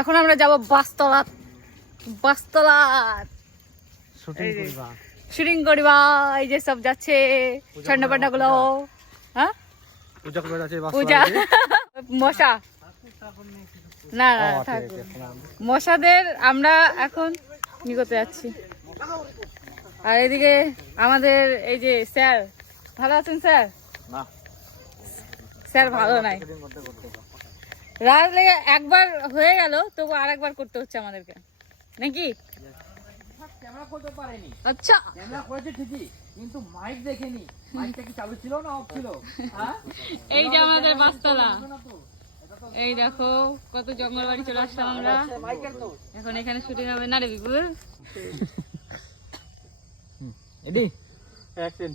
এখন আমরা যাব বাসতলা। শুটিং করিবা। এই যে সব যাচ্ছে ঠান্ডা পান্ডা গুলো। হ্যাঁ পূজা মশা না না থাক। মশাদের আমরা এখন কি করতে যাচ্ছি। আর এদিকে আমাদের এই যে স্যার, ভালো আছেন স্যার? স্যার ভালো নাই। রাত লেগে একবার হয়ে গেল, তবু আর একবার করতে হচ্ছে আমাদেরকে নাকি? ক্যামেরা করতে পারেনি। আচ্ছা ক্যামেরা করেছে ঠিকই, কিন্তু মাইক দেখেনি। মাইকটা কি চালু ছিল না অফ ছিল? হ্যাঁ, এই যে আমাদের বাসতলা। এই দেখো কত জঙ্গল বাড়ি চলে আসলাম আমরা। এখন এখানে শুটিং হবে না রে বিপুল। এডি অ্যাকশন।